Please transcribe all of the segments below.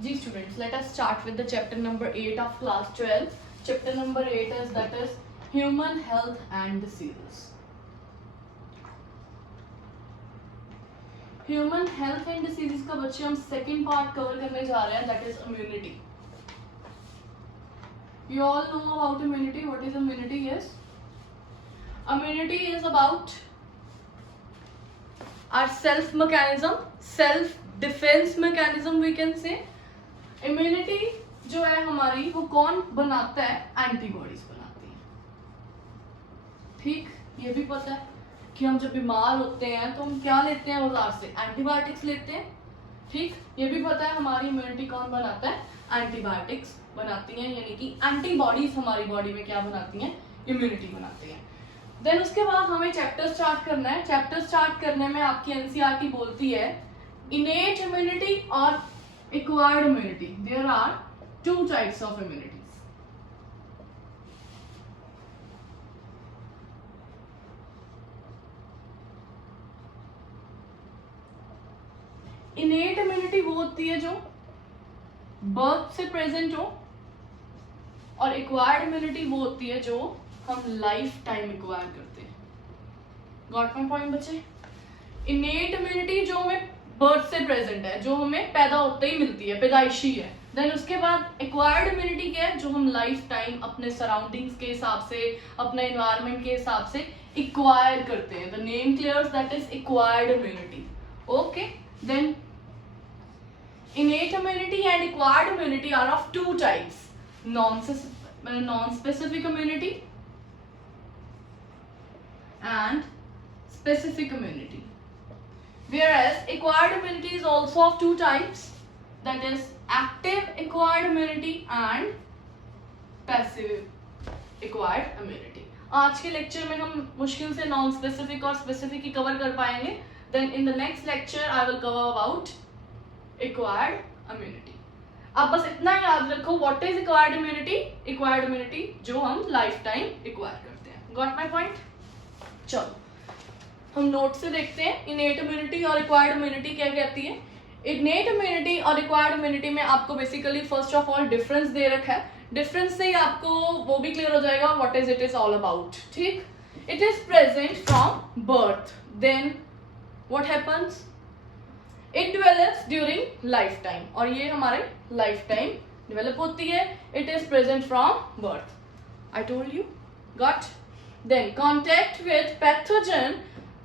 Ji students, let us start with the chapter number 8 of class 12. Chapter number 8 is that is human health and diseases. Human health and diseases का बच्चे हम second part cover करने जा रहे हैं, that is immunity. You all know about immunity. What is immunity? Yes. Immunity is about our self mechanism, self defense mechanism we can say. Immunity जो है हमारी, वो कौन बनाता है? एंटीबॉडीज बनाती है. ठीक, ये भी पता है कि हम जब बीमार होते हैं तो हम क्या लेते हैं बाजार से? एंटीबायोटिक्स लेते हैं. ठीक, ये भी पता है हमारी इम्यूनिटी कौन बनाता है? एंटीबायोटिक्स बनाती हैं, यानी कि एंटीबॉडीज हमारी बॉडी में क्या बनाती हैं? इम्यूनिटी बनाती हैं. देन उसके बाद हमें चैप्टर स्टार्ट करना है. चैप्टर स्टार्ट करने में आपकी एनसीईआरटी बोलती है इनेट इम्यूनिटी और acquired immunity. There are two types of immunity. Innate immunity वो होती है जो बर्थ से प्रेजेंट हो, और एक्वायर्ड इम्यूनिटी वो होती है जो हम लाइफ टाइम एक्वायर करते हैं. गॉट माय पॉइंट बच्चे? इनेट इम्यूनिटी जो हमें बर्थ से प्रेजेंट है, जो हमें पैदा होते ही मिलती है, पैदाइशी है. देन उसके बाद एक्वायर्ड इम्यूनिटी क्या है? जो हम लाइफ टाइम अपने सराउंडिंग्स के हिसाब से, अपने एनवायरनमेंट के हिसाब से एक्वायर करते हैं. The name clears that is acquired immunity. Okay, then innate immunity and acquired immunity are of two types: non-specific immunity and specific immunity. Whereas acquired immunity is also of two types, that is active acquired immunity and passive acquired immunity. आज के lecture में हम मुश्किल से non specific और specific ही cover कर पाएंगे. Then in the next lecture I will cover about acquired immunity. आप बस इतना याद रखो, what is acquired immunity? Acquired immunity जो हम लाइफ टाइम एक्वायर करते हैं. Got my point? चलो हम नोट से देखते हैं इनेट इम्यूनिटी और एक्वायर्ड इम्यूनिटी क्या कहती है. इनेट इम्यूनिटी और एक्वायर्ड इम्यूनिटी में आपको basically first of all difference दे रखा है. डिफरेंस से ही आपको वो भी क्लियर हो जाएगा what is it is all about. ठीक, it is present from birth. Then what happens? It develops during life time, और ये हमारे लाइफ टाइम डेवलप होती है. It is present from birth. I told you. Got? Then contact with pathogen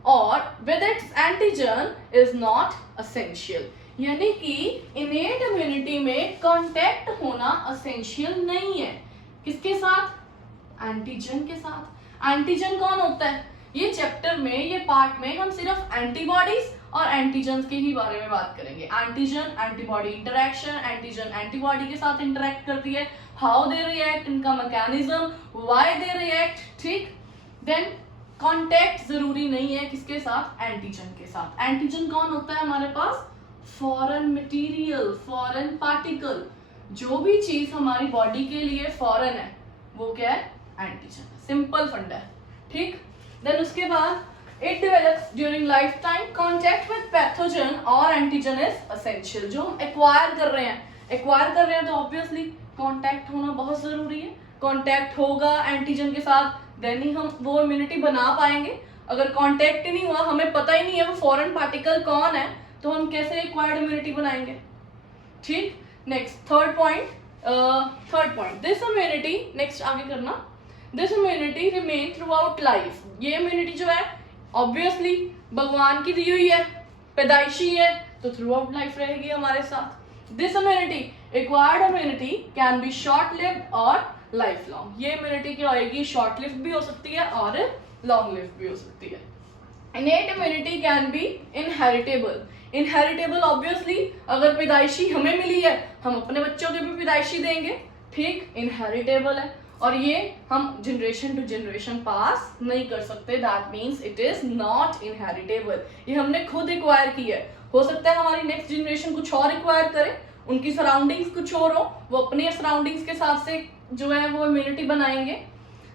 और with its antigen is not essential. यानी कि innate immunity में contact होना एसेंशियल नहीं है. किसके साथ? एंटीजन के साथ. एंटीजन कौन होता है? ये चैप्टर में, ये पार्ट में हम सिर्फ एंटीबॉडीज और एंटीजन के ही बारे में बात करेंगे. Antigen antibody interaction, antigen antibody के साथ इंटरेक्ट करती है, हाउ दे रिएक्ट, इनका मैकेनिज्म, व्हाई दे रिएक्ट. ठीक, देन कांटेक्ट जरूरी नहीं है किसके साथ? एंटीजन के साथ. एंटीजन कौन होता है हमारे पास? Foreign material, foreign particle. जो भी चीज हमारी बॉडी के लिए फॉरेन है वो क्या है? एंटीजन. सिंपल फंडा है. ठीक, देन उसके बाद it develops during lifetime. contact with pathogen और antigen is essential. जो हम acquire कर रहे हैं तो obviously contact होना बहुत जरूरी है. contact होगा antigen के साथ, then ही हम वो immunity बना पाएंगे. अगर contact ही नहीं हुआ, हमें पता ही नहीं है वो foreign particle कौन है, तो हम कैसे acquired immunity बनाएंगे? ठीक, next third point this immunity, next आगे करना. this immunity remain throughout life. ये immunity जो है ऑब्वियसली भगवान की दी हुई है, पैदाइशी है, तो थ्रू आउट लाइफ रहेगी हमारे साथ. This immunity, acquired immunity, can be short lived और लाइफ लॉन्ग. ये इम्यूनिटी क्या होगी? शॉर्ट लिव्ड भी हो सकती है और लॉन्ग लिव्ड भी हो सकती है. Innate immunity can be inheritable. Inheritable obviously अगर पैदाइशी हमें मिली है, हम अपने बच्चों को भी पैदाइशी देंगे. ठीक, इनहेरिटेबल है और ये हम जनरेशन टू जनरेशन पास नहीं कर सकते. That means it is not inheritable. ये हमने खुद एक्वायर की है. हो सकता है हमारी नेक्स्ट जनरेशन कुछ और एक्वायर करे, उनकी सराउंडिंग्स कुछ और हो, वो अपनी सराउंडिंग्स के हिसाब से जो है वो इम्यूनिटी बनाएंगे.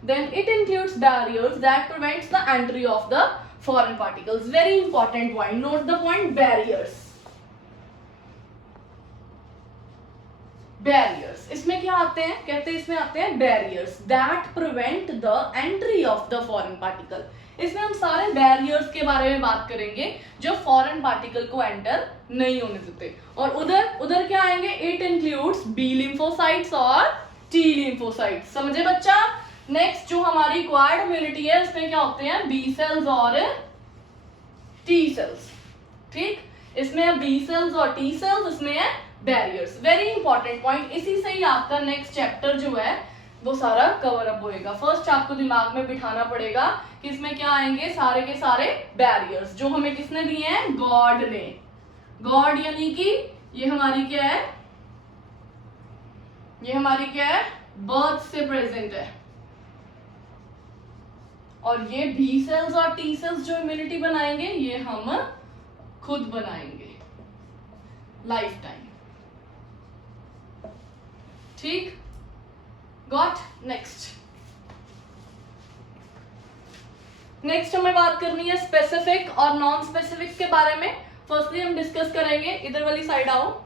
Then it includes barriers that prevents the entry of the foreign particles. Very important point, note the point, barriers. Barriers, इसमें क्या आते हैं, कहते हैं इसमें आते हैं barriers that prevent the entry of the foreign particle. इसमें हम सारे बैरियर्स के बारे में बात करेंगे जो फॉरेन पार्टिकल को एंटर नहीं होने देते। और उधर उधर क्या आएंगे, इट इंक्लूड्स बी लिम्फोसाइट्स और टी लिम्फोसाइट्स। समझे बच्चा? नेक्स्ट जो हमारी एक्वायर्ड इम्यूनिटी है उसमें क्या होते हैं, बी सेल्स और टी सेल्स। ठीक, इसमें बी सेल्स और टी सेल्स, उसमें है बैरियर्स। वेरी इंपॉर्टेंट पॉइंट, इसी से ही आपका नेक्स्ट चैप्टर जो है वो सारा कवर अप होएगा। फर्स्ट आपको दिमाग में बिठाना पड़ेगा कि इसमें क्या आएंगे, सारे के सारे बैरियर्स जो हमें किसने दिए हैं, गॉड ने। गॉड यानी कि ये हमारी क्या है, ये हमारी क्या है, बर्थ से प्रेजेंट है। और ये बी सेल्स और टी सेल्स जो इम्यूनिटी बनाएंगे ये हम खुद बनाएंगे लाइफ टाइम। ठीक, गॉट? नेक्स्ट हमें बात करनी है स्पेसिफिक और नॉन स्पेसिफिक के बारे में। फर्स्टली हम डिस्कस करेंगे, इधर वाली साइड आओ,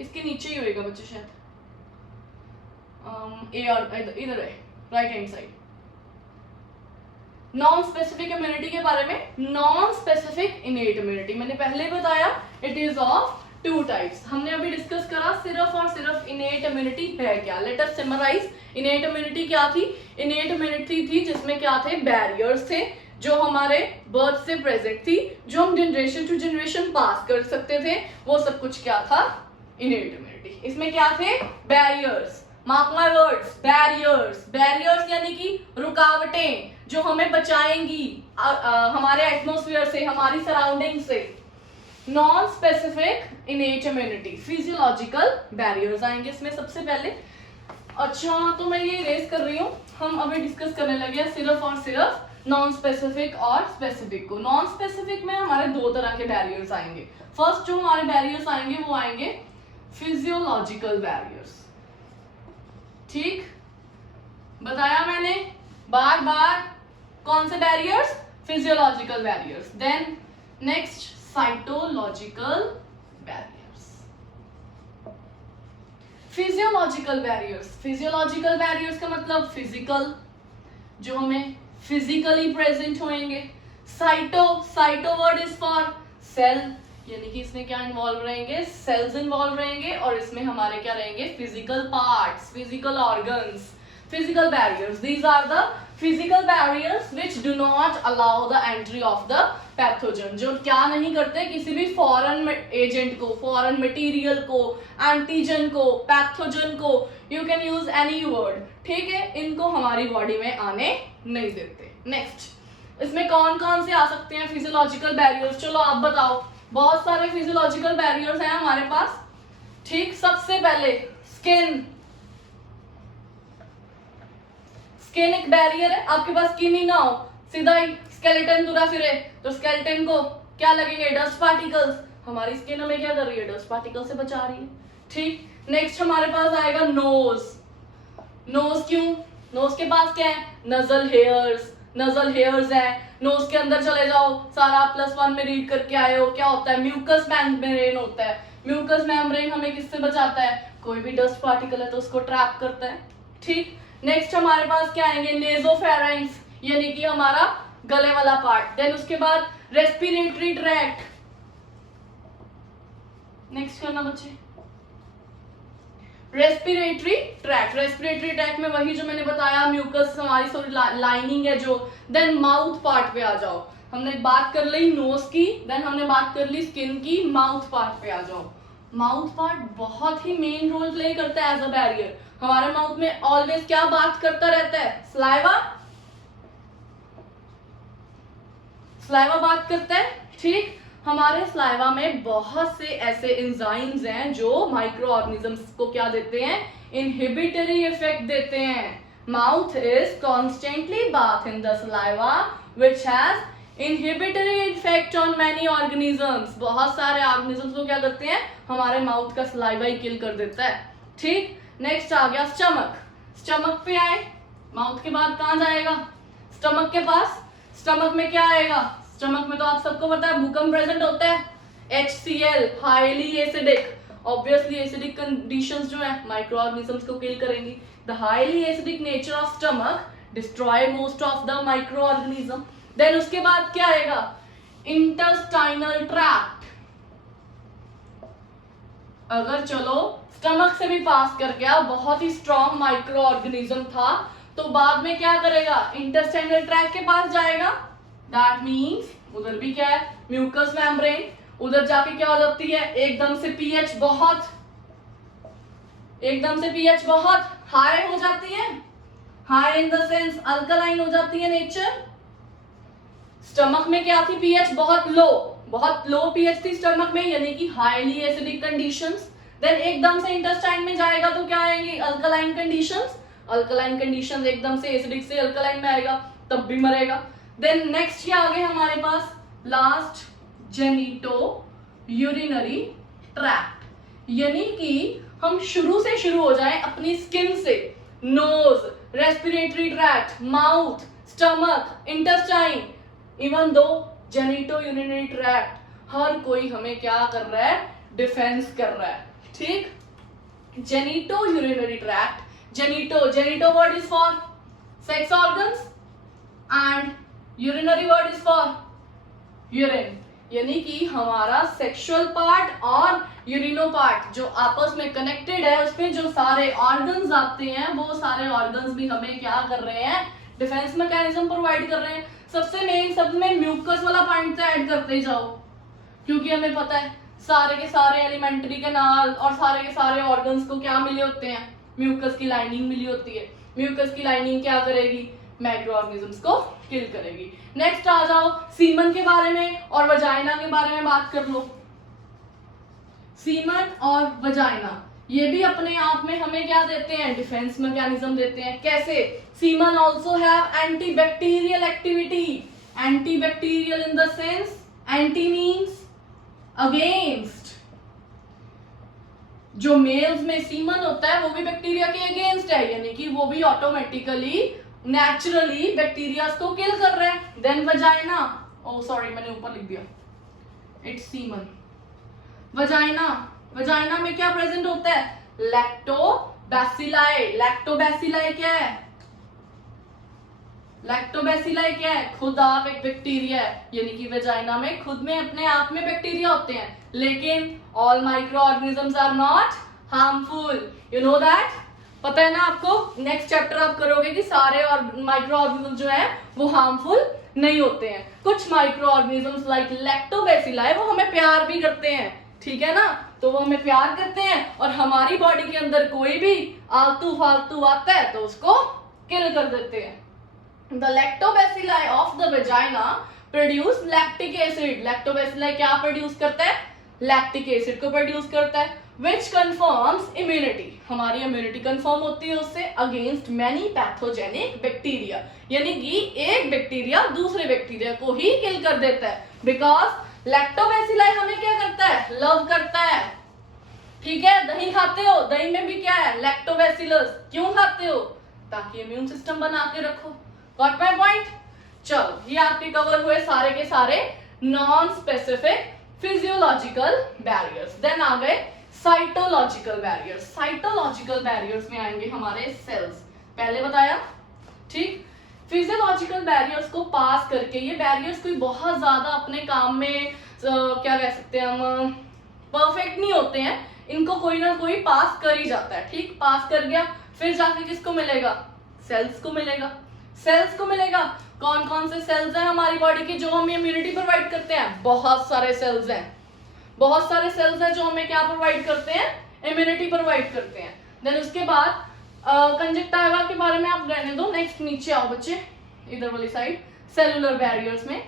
इसके नीचे ही होएगा बच्चे शायद, ए और इधर है right hand side. Non specific immunity के बारे में। नॉन स्पेसिफिक इनेट इम्यूनिटी मैंने पहले ही बताया, it is of two types. हमने अभी डिस्कस करा सिर्फ और सिर्फ इनेट इम्यूनिटी है क्या। Let us summarise. Innate immunity क्या थी? इनेट इम्यूनिटी थी जिसमें क्या थे, बैरियर्स थे जो हमारे बर्थ से प्रेजेंट थी, जो हम जनरेशन टू जनरेशन पास कर सकते थे, वो सब कुछ क्या था, इनेट इम्यूनिटी। इसमें क्या थे, barriers. Mark my words, barriers. Barriers यानी कि रुकावटें जो हमें बचाएंगी हमारे एटमॉस्फेयर से, हमारी सराउंडिंग से। Non specific innate immunity, physiological barriers आएंगे इसमें सबसे पहले। अच्छा, तो मैं ये इरेज कर रही हूँ, हम अभी डिस्कस करने लगे सिर्फ और सिर्फ नॉन स्पेसिफिक और स्पेसिफिक को। नॉन स्पेसिफिक में हमारे दो तरह के बैरियर्स आएंगे। फर्स्ट जो हमारे बैरियर्स आएंगे वो आएंगे फिजियोलॉजिकल बैरियर्स। ठीक, बताया मैंने बार बार, कौन से barriers, physiological barriers. Then next cytological barriers. Physiological barriers, physiological barriers का मतलब फिजिकल, जो हमें फिजिकली प्रेजेंट होंगे। Cyto, cyto word is for cell, यानी कि इसमें क्या इन्वॉल्व रहेंगे, सेल्स इन्वॉल्व रहेंगे, और इसमें हमारे क्या रहेंगे, physical parts, physical organs. Physical barriers, these are the physical barriers which do not allow the entry of the pathogen, जो क्या नहीं करते किसी भी फॉरेन एजेंट को, फॉरेन मटेरियल को, एंटीजन को, पैथोजन को, you can use any word, ठीक है, इनको हमारी बॉडी में आने नहीं देते। नेक्स्ट, इसमें कौन कौन से आ सकते हैं फिजियोलॉजिकल बैरियर्स, चलो आप बताओ। बहुत सारे फिजियोलॉजिकल बैरियर्स हैं हमारे पास। ठीक, सबसे पहले स्किन। स्किन एक बैरियर है, आपके पास स्किन ही ना हो, सीधा ही स्केलेटन तुरा फिरे, तो स्केलेटन को क्या लगेंगे, डस्ट पार्टिकल्स। हमारी स्किन हमें क्या कर रही है, डस्ट पार्टिकल से बचा रही है। ठीक, नेक्स्ट हमारे पास आएगा नोज। नोज क्यों, नोज के पास क्या है, नजल हेयर्स, नजल हेयर्स है। नोज के अंदर चले जाओ, सारा +1 में रीड करके आए हो, क्या होता है, म्यूकस मेम्ब्रेन होता है। म्यूकस मेम्ब्रेन हमें किससे बचाता है, कोई भी डस्ट पार्टिकल है तो उसको ट्रैप करता है। ठीक, नेक्स्ट हमारे पास क्या आएंगे, नेजोफेरेंक्स, यानी कि हमारा गले वाला पार्ट। देन उसके बाद रेस्पिरेटरी ट्रैक्ट। नेक्स्ट करना बच्चे, रेस्पिरेटरी ट्रैक्ट। रेस्पिरेटरी ट्रैक्ट में वही जो मैंने बताया, म्यूकस हमारी सॉरी लाइनिंग है जो। देन माउथ पार्ट पे आ जाओ, हमने बात कर ली नोज की, देन हमने बात कर ली स्किन की, माउथ पार्ट पे आ जाओ। माउथ पार्ट बहुत ही मेन रोल प्ले करता है एज अ बैरियर। हमारे माउथ में ऑलवेज क्या बात करता रहता है, सलाइवा, सलाइवा बात करता है। ठीक, हमारे सलाइवा में बहुत से ऐसे एंजाइम्स हैं जो माइक्रो ऑर्गेनिजम्स को क्या देते हैं, इनहिबिटरी इफेक्ट देते हैं। Mouth is constantly bath in the saliva which has inhibitory effect on many organisms. बहुत सारे ऑर्गेनिजम्स को क्या करते हैं, हमारे माउथ का सलाइवा ही किल कर देता है। ठीक, नेक्स्ट आ गया स्टमक। स्टमक पे आए, माउथ के बाद कहां जाएगा, स्टमक के पास। स्टमक में क्या आएगा, स्टमक में तो आप सबको पता है भूकंप प्रेजेंट होता है। HCl highly acidic, obviously acidic conditions जो है माइक्रो ऑर्गेनिजम्स को किल करेंगी. The highly acidic nature of stomach destroy most of the micro organism. Then उसके बाद क्या आएगा, इंटेस्टाइनल ट्रैक्ट. अगर चलो स्टमक से भी पास कर गया, बहुत ही स्ट्रॉन्ग माइक्रो ऑर्गेनिज्म था, तो बाद में क्या करेगा, इंटेस्टाइनल ट्रैक्ट के पास जाएगा. दैट मीन्स उधर भी क्या है, म्यूकस मेम्ब्रेन. उधर जाके क्या हो जाती है, एकदम से पीएच बहुत हाई हो जाती है. High in the sense alkaline हो जाती है नेचर. स्टमक में क्या थी, पीएच बहुत लो पीएच थी स्टमक में, यानी कि हाईली एसिडिक कंडीशंस. देन एकदम से इंटेस्टाइन में जाएगा तो क्या आएंगी, अल्कलाइन कंडीशंस. अल्कलाइन कंडीशंस एकदम से एसिडिक से अल्कलाइन में आएगा, तब भी मरेगा. देन नेक्स्ट क्या आ गए हमारे पास, लास्ट जेनिटो यूरिनरी ट्रैक्ट. यानी कि हम शुरू हो जाए अपनी स्किन से, nose, respiratory tract, mouth, stomach, intestine, even to genito urinary tract, हर कोई हमें क्या कर रहा है, डिफेंस कर रहा है. ठीक, genito urinary tract. Genito word is for sex organs and urinary word is for urine. यानी कि हमारा सेक्सुअल पार्ट और यूरिनो पार्ट जो आपस में कनेक्टेड है, उसमें जो सारे ऑर्गन्स आते हैं, वो सारे ऑर्गन्स भी हमें क्या कर रहे हैं, डिफेंस मैकेनिज्म प्रोवाइड कर रहे हैं. सबसे मेन सब में म्यूकस वाला पॉइंट तो ऐड करते जाओ, क्योंकि हमें पता है सारे के सारे एलिमेंट्री कैनाल और सारे के सारे ऑर्गन्स को क्या मिले होते हैं, म्यूकस की लाइनिंग मिली होती है. म्यूकस की लाइनिंग क्या करेगी, माइक्रो ऑर्गेनिजम्स को किल करेगी. नेक्स्ट आ जाओ सीमन के बारे में और वजाइना के बारे में बात कर लो. सीमन और वजाइना ये भी अपने आप में हमें क्या देते हैं, डिफेंस मैकेनिज्म देते हैं. कैसे, semen also have antibacterial activity. Antibacterial in the sense, anti means against. जो मेल्स में सीमन होता है वो भी बैक्टीरिया के अगेंस्ट है, यानी कि वो भी ऑटोमेटिकली नेचुरली बैक्टीरिया को किल कर रहे हैं. देन वजाइना, ओ सॉरी मैंने ऊपर लिख दिया, इट्स सीमन. वजाइना में क्या प्रेजेंट होता है, लैक्टोबैसिलाई. लैक्टोबैसिलाई क्या है, लैक्टोबैसिलाई क्या है, खुद आप एक बैक्टीरिया है. यानी कि वजाइना में खुद में अपने आप में बैक्टीरिया होते हैं, लेकिन all micro organisms are not harmful. You know that, पता है ना आपको. नेक्स्ट चैप्टर आप करोगे कि सारे माइक्रो ऑर्गेनिज्म जो है वो हार्मफुल नहीं होते हैं. कुछ माइक्रो ऑर्गेनिजम्स लाइक लैक्टोबैसिलाई वो हमें प्यार भी करते हैं, ठीक है ना, तो वो हमें प्यार करते हैं और हमारी बॉडी के अंदर कोई भी आलतू फालतू आता है तो उसको किल कर देते हैं. The lactobacilli of the vagina produce lactic acid. Lactobacilli क्या प्रोड्यूस करता है, लैक्टिक एसिड को प्रोड्यूस करता है, which confirms immunity. हमारी इम्यूनिटी कंफर्म होती है उससे अगेंस्ट मैनी पैथोजेनिक बैक्टीरिया. यानी कि एक बैक्टीरिया दूसरे बैक्टीरिया को ही किल कर देता है, बिकॉज लैक्टोबैसिलाई हमें क्या करता है, लव करता है. ठीक है, दही खाते हो, दही में भी क्या है, लैक्टोबैसिलस. क्यों खाते हो, ताकि इम्यून सिस्टम बना के रखो. Got my point. चलो ये आपके कवर हुए सारे के सारे non specific physiological barriers. Then आ गए साइटोलॉजिकल बैरियर्स. साइटोलॉजिकल बैरियर्स में आएंगे हमारे सेल्स, पहले बताया. ठीक, फिजियोलॉजिकल बैरियर्स को पास करके, ये बैरियर्स कोई बहुत ज्यादा अपने काम में क्या कह सकते हैं हम, परफेक्ट नहीं होते हैं, इनको कोई ना कोई पास कर ही जाता है. ठीक, पास कर गया, फिर जाके किसको मिलेगा, सेल्स को मिलेगा. सेल्स को मिलेगा. कौन कौन से सेल्स हैं हमारी बॉडी के जो हमें इम्यूनिटी प्रोवाइड करते हैं, बहुत सारे सेल्स हैं. बहुत सारे सेल्स हैं जो हमें क्या प्रोवाइड करते हैं, इम्यूनिटी प्रोवाइड करते हैं. देन उसके बाद कंजक्टिवा के बारे में आप रहने दो, नेक्स्ट नीचे आओ बच्चे, इधर वाली साइड. सेलुलर बैरियर्स में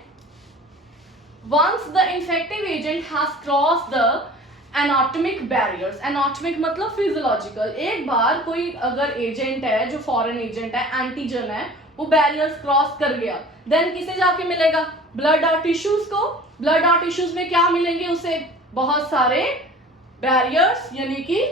once the infective agent has crossed the anatomic barriers. Anatomic मतलब फिजियोलॉजिकल. एक बार कोई अगर एजेंट है जो फॉरेन एजेंट है, एंटीजन है, वो बैरियर्स क्रॉस कर गया, देन किसे जाके मिलेगा, ब्लड और टिश्यूज को. ब्लड और टिश्यूज में क्या मिलेंगे उसे, बहुत सारे बैरियर्स यानी कि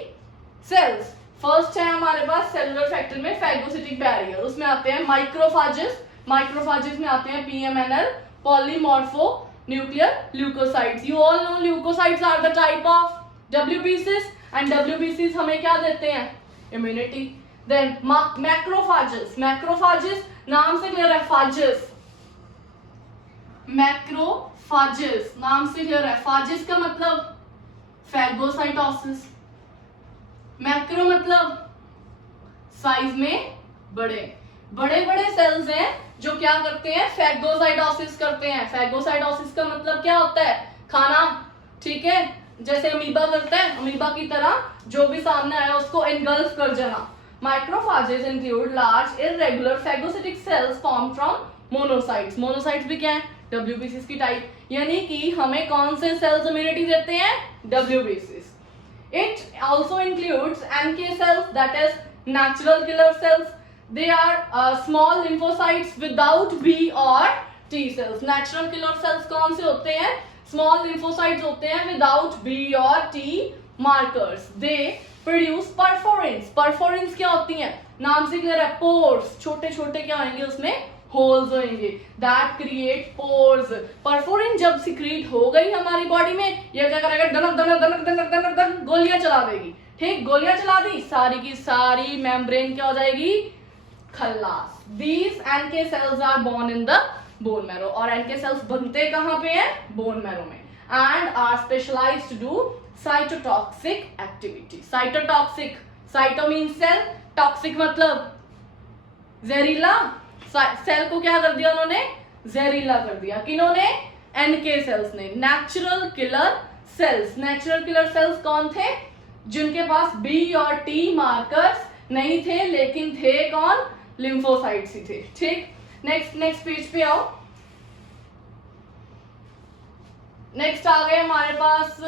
सेल्स. फर्स्ट है हमारे पास सेलुलर फैक्टर में फैगोसिटिक बैरियर, उसमें आते हैं माइक्रोफाजेस. माइक्रोफाजेस में आते हैं PMNL, polymorpho nuclear leukocytes. You all know leukocytes are the type of WBCs and WBCs हमें क्या देते हैं? Immunity. Then macrophages. Macrophages नाम से क्लियर है, phages. Macrophages नाम से क्लियर है. phages का मतलब phagocytosis. मैक्रो मतलब साइज में बड़े बड़े बड़े सेल्स हैं जो क्या करते हैं? फैगोसाइटोसिस करते हैं. फैगोसाइटोसिस का मतलब क्या होता है? खाना. ठीक है, जैसे अमीबा करता है, अमीबा की तरह जो भी सामने आया उसको एनगल्फ कर जाना. Macrophages include large irregular phagocytic cells form from monocytes. Monocytes भी क्या है? WBCs की टाइप. यानी कि हमें कौन से सेल्स इम्यूनिटी देते हैं? WBCs. It also includes NK cells, that is natural killer cells. They are small lymphocytes without B or T cells. Natural killer cells कौन से होते हैं? Small lymphocytes होते हैं without B और T markers. They produce perforins. Perforins क्या होती हैं? नाम से क्लियर है, pores. छोटे छोटे क्या होंगे उसमें? होल्स होंगे. That create pores. परफोरिन जब सिक्रीट हो गई हमारी बॉडी में, ये क्या करेगा? दनक दनक दनक दनक दनक दनक गोलियां चला देगी. ठीक, गोलियां चला दी, सारी की सारी मेम्ब्रेन क्या हो जाएगी? खल्लास. These NK cells are born in the bone marrow. और एनके सेल्स बनते कहां पे हैं? बोन मैरो में. And are specialised to do cytotoxic activity. Cytotoxic, cyto means cell, toxic मतलब जहरीला. सेल को क्या कर दिया उन्होंने? जहरीला कर दिया. किन्होंने? एनके सेल्स ने. Natural killer sales. Natural killer sales कौन थे? जिनके पास बी और टी मार्कर्स नहीं थे, लेकिन थे कौन? लिम्फोसाइट्स ही थे. ठीक, नेक्स्ट पेज पे आओ. नेक्स्ट आ गए हमारे पास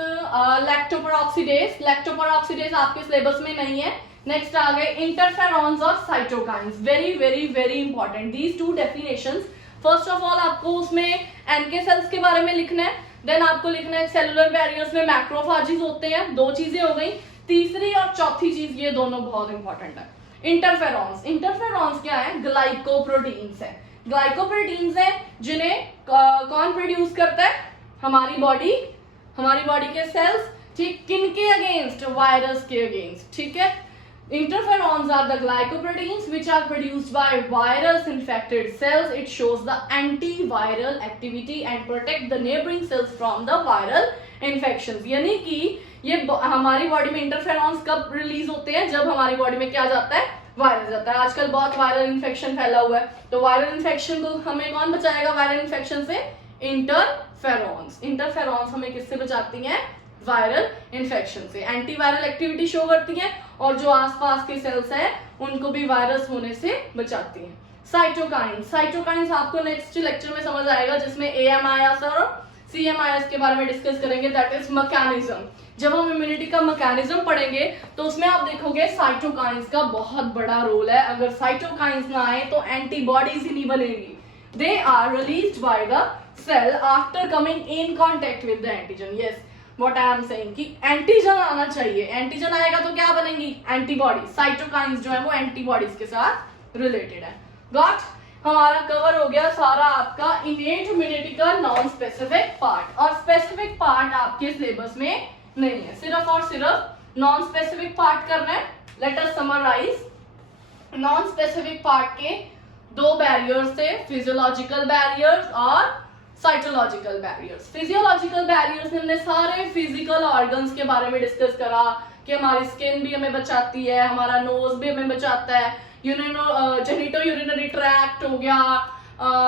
लैक्टोपेरोक्सीडेज. लैक्टोपेरोक्सीडेज आपके सिलेबस में नहीं है. नेक्स्ट आ गए इंटरफेरॉन्स और cytokines. Very very very important these two definitions. First of all आपको उसमें एनके सेल्स के बारे में लिखना है. देन आपको लिखना है सेलुलर बैरियर्स में मैक्रोफाजेस होते हैं. दो चीजें हो गई. तीसरी और चौथी चीज, ये दोनों बहुत इंपॉर्टेंट है. इंटरफेरॉन्स. इंटरफेरॉन्स क्या है? ग्लाइकोप्रोटीन्स है. ग्लाइकोप्रोटीन्स है जिन्हें कौन प्रोड्यूस करता है? हमारी बॉडी. हमारी बॉडी के सेल्स. ठीक, किनके अगेंस्ट? वायरस के अगेंस्ट. ठीक है. Interferons are the glycoproteins which are produced by virus infected cells. It shows the antiviral activity and protect the neighboring cells from the viral infections. यानी कि ये हमारी बॉडी में इंटरफेरॉन्स कब रिलीज होते हैं? जब हमारी बॉडी में क्या जाता है? वायरस जाता है. आजकल बहुत वायरल इन्फेक्शन फैला हुआ है, तो वायरल इन्फेक्शन को हमें कौन बचाएगा? वायरल इन्फेक्शन से इंटरफेरॉन्स. इंटरफेरॉन्स हमें किससे बचाती हैं? वायरल इन्फेक्शन से. एंटीवायरल एक्टिविटी शो करती हैं और जो आसपास के सेल्स हैं उनको भी वायरस होने से बचाती हैं. साइटोकाइन्स. साइटोकाइन्स आपको नेक्स्ट लेक्चर में समझ आएगा, जिसमें AMIS और CMIS के बारे में डिस्कस करेंगे. That is mechanism. जब हम इम्यूनिटी का मैकेनिज्म पढ़ेंगे तो उसमें आप देखोगे साइटोकाइन्स का बहुत बड़ा रोल है. अगर साइटोकाइन्स ना आए तो एंटीबॉडीज ही नहीं बनेगी. They are released by the cell after coming in contact with the antigen. Yes, what I am saying कि एंटीजन आना चाहिए. एंटीजन आएगा तो क्या बनेंगी? एंटीबॉडी. साइटोकाइन्स जो है वो एंटीबॉडीज के साथ रिलेटेड है. गॉट? हमारा कवर हो गया सारा आपका इनेट इम्यूनिटी का नॉन स्पेसिफिक पार्ट. और स्पेसिफिक पार्ट आपके सिलेबस में नहीं है, सिर्फ और सिर्फ नॉन स्पेसिफिक पार्ट करना है. Let us summarise. Non specific part के दो बैरियर्स थे, फिजियोलॉजिकल बैरियर्स और साइटोलॉजिकल बैरियर्स. फिजियोलॉजिकल बैरियर्स में हमने सारे फिजिकल ऑर्गन्स के बारे में डिस्कस करा कि हमारी स्किन भी हमें बचाती है, हमारा नोज भी हमें बचाता है, जेनिटो यूरिनरी ट्रैक्ट हो गया,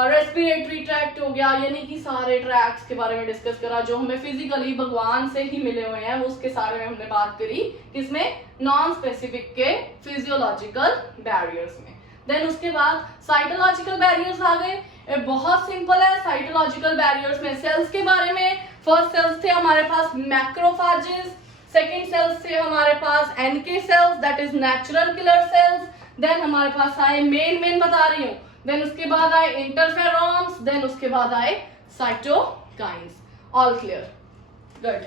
रेस्पिरेटरी ट्रैक्ट हो गया, यानी कि सारे ट्रैक्ट्स के बारे में डिस्कस करा जो हमें फिजिकली भगवान से ही मिले हुए हैं. उसके सारे में हमने बात करी किसमें? नॉन स्पेसिफिक के फिजियोलॉजिकल बैरियर्स में. देन उसके बाद साइटोलॉजिकल बैरियर्स आ गए. बहुत सिंपल है. साइटोलॉजिकल बैरियर्स में सेल्स के बारे में, फर्स्ट सेल्स थे हमारे पास मैक्रोफाजेस, सेकंड सेल्स थे हमारे पास NK cells that is natural killer cells. Then हमारे पास आए मेन बता रही हूँ. देन उसके बाद आए इंटरफेरॉन्स. देन उसके बाद आए साइटोकाइन्स. All clear? गुड.